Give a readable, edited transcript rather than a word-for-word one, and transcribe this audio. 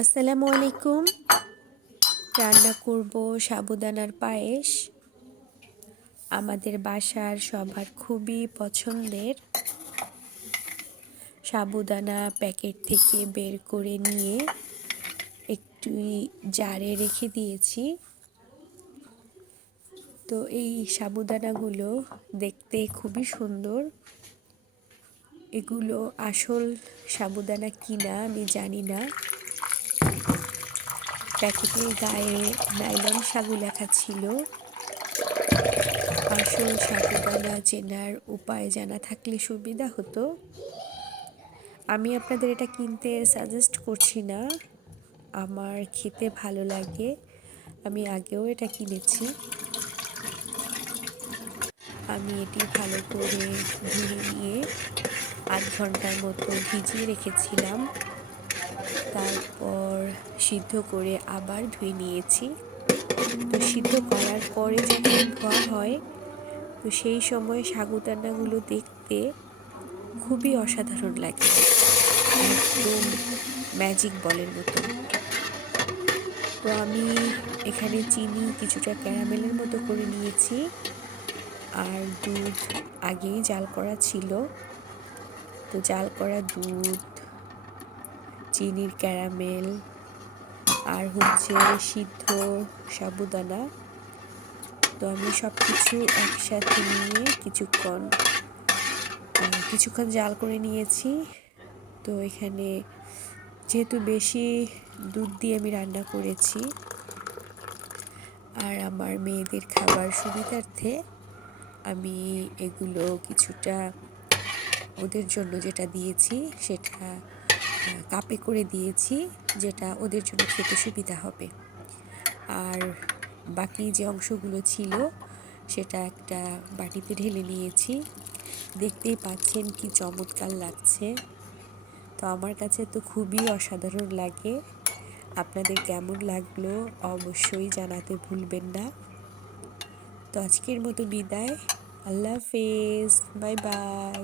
আসসালামু আলাইকুম। রান্না করব সাবুদানার পায়েস। আমাদের বাসার সবার খুবই পছন্দের। সাবুদানা প্যাকেট থেকে বের করে নিয়ে একটু জারে রেখে দিয়েছি। তো এই সাবুদানাগুলো দেখতে খুবই সুন্দর। এগুলো আসল সাবুদানা কিনা আমি জানি না। প্যাকেটের গায়ে নাইলন সাগু লেখা ছিল। আসল সাবুদানা চেনার উপায় জানা থাকলে সুবিধা হতো। আমি আপনাদের এটা কিনতে সাজেস্ট করছি না, আমার খেতে ভালো লাগে, আমি আগেও এটা কিনেছি। আমি এটি ভালো করে ধুয়ে নিয়ে ৮ ঘন্টার মতো ভিজিয়ে রেখেছিলাম। তারপর সিদ্ধ করে আবার ধুয়ে নিয়েছি। তো সিদ্ধ করার পরে যখন ধোয়া হয়, তো সেই সময় সাবুদানাগুলো দেখতে খুবই অসাধারণ লাগে, একদম ম্যাজিক বলের মতো। তো আমি এখানে চিনি কিছুটা ক্যারামেলের মতো করে নিয়েছি, আর দুধ আগেই জাল করা ছিল। তো জাল করা দুধ, চিনির ক্যারামেল আর হচ্ছে সিদ্ধ সাবুদানা, তো আমি সব কিছু একসাথে নিয়ে কিছুক্ষণ জাল করে নিয়েছি। তো এখানে যেহেতু বেশি দুধ দিয়ে আমি রান্না করেছি, আর আমার মেয়েদের খাবার সুবিধার্থে আমি এগুলো কিছুটা ওদের জন্য যেটা দিয়েছি সেটা কাপে করে দিয়েছি, যেটা ওদের জন্য খেতে সুবিধা হবে। আর বাকি যে অংশগুলো ছিল সেটা একটা বাটিতে ঢেলে নিয়েছি। দেখতেই পাচ্ছেন কি চমৎকার লাগছে। তো আমার কাছে তো খুবই অসাধারণ লাগে। আপনাদের কেমন লাগলো অবশ্যই জানাতে ভুলবেন না। তো আজকের মতো বিদায়। আল্লাহ হাফেজ, বাই বাই।